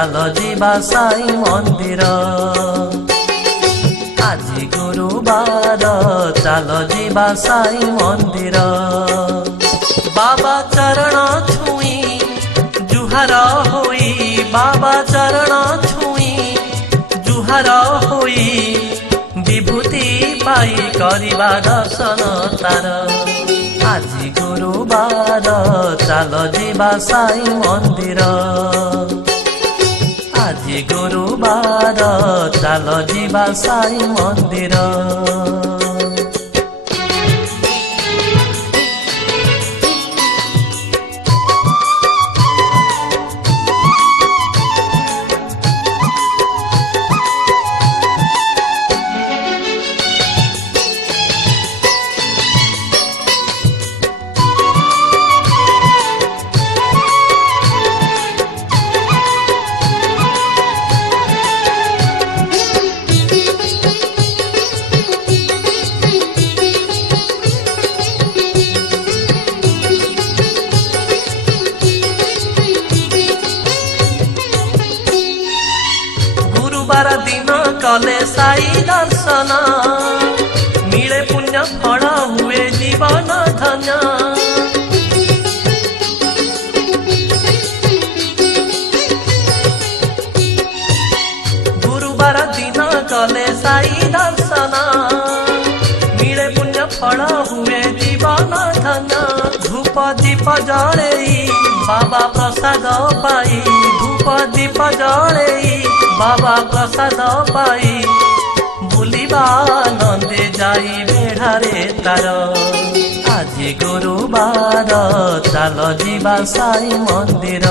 ଚାଲ ଯିବା ସାଇ ମନ୍ଦିର। ଆଜି ଗୁରୁବାର ଚାଲ ଯିବା ସାଇ ମନ୍ଦିର। ବାବା ଚରଣ ଛୁଇଁ ଜୁହାର ହୋଇ, ବାବା ଚରଣ ଛୁଇଁ ଜୁହାର ହୋଇ, ବିଭୂତି ପାଇ କରିବା ଦର୍ଶନ ତାର। ଆଜି ଗୁରୁବାର ଚାଲ ଯିବା ସାଇ ମନ୍ଦିର। ଆଜି ଗୁରୁବାର ଚାଲ ଯିବା ସାଇ ମନ୍ଦିର। गुरुवार दिन कले साई दर्शन, मिले पुण्य फल हुए जीवन धन्य। गुरुवार दिन कले साई दर्शन, मिले पुण्य फल हुए जीवन धन्य। धूप दीप जले बाबा प्रसाद पाई, धूप दीप जले बाबा प्रसाद पाई, बुलिबा नंदे जाई बेढ़ारे तार। आजी गुरुवार चाल ଯିବା ସାଇ ମନ୍ଦିର।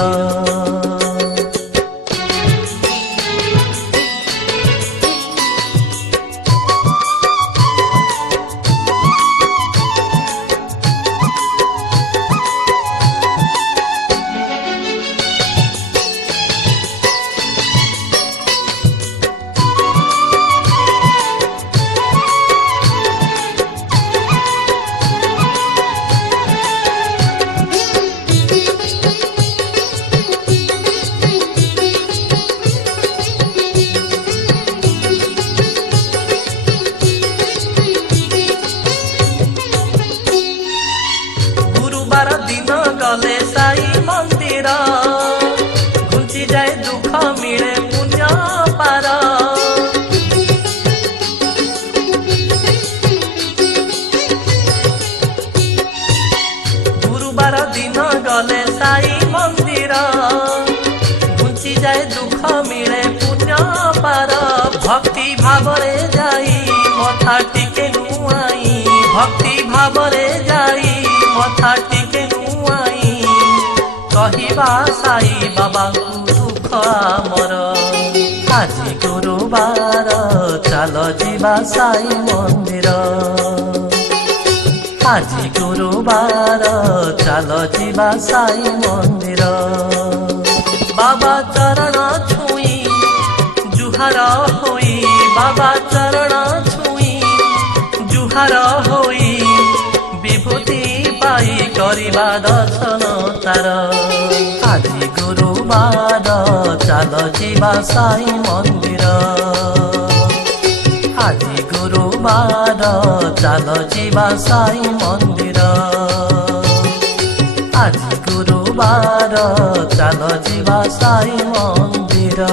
गुरुवार दिन गले साई मंदिर, घुंची जाए दुख मिले पुण्य पार। गुरुवार दिन गले साई मंदिर, घुंची जाए दुख मिले पुण्य पार। भक्ति भावरे जाई मथा टिके नुआई, भक्ति भावरे जाई मथा टिके नुआई, कहिबा साई बाबा दुख आमर। आजी गुरुवार चाल ଯିବା ସାଇ ମନ୍ଦିର। ଆଜି ଗୁରୁବାର ଚାଲ ଯିବା ସାଇ ମନ୍ଦିର। ବାବା ଚରଣ ଛୁଇଁ ଜୁହାର ହୋଇ, ବାବା ଚରଣ ଛୁଇଁ ଜୁହାର ହୋଇ, ବିଭୂତି ପାଇ କରିବା ଦର୍ଶନ ତାର। ଆଜି ଗୁରୁବାର ଚାଲ ଯିବା ସାଇ ମନ୍ଦିର। ଆଜି ଗୁରୁବାର ଚାଲ ଯିବା ସାଇ ମନ୍ଦିର। ଆଜି ଗୁରୁବାର ଚାଲ ଯିବା ସାଇ ମନ୍ଦିର।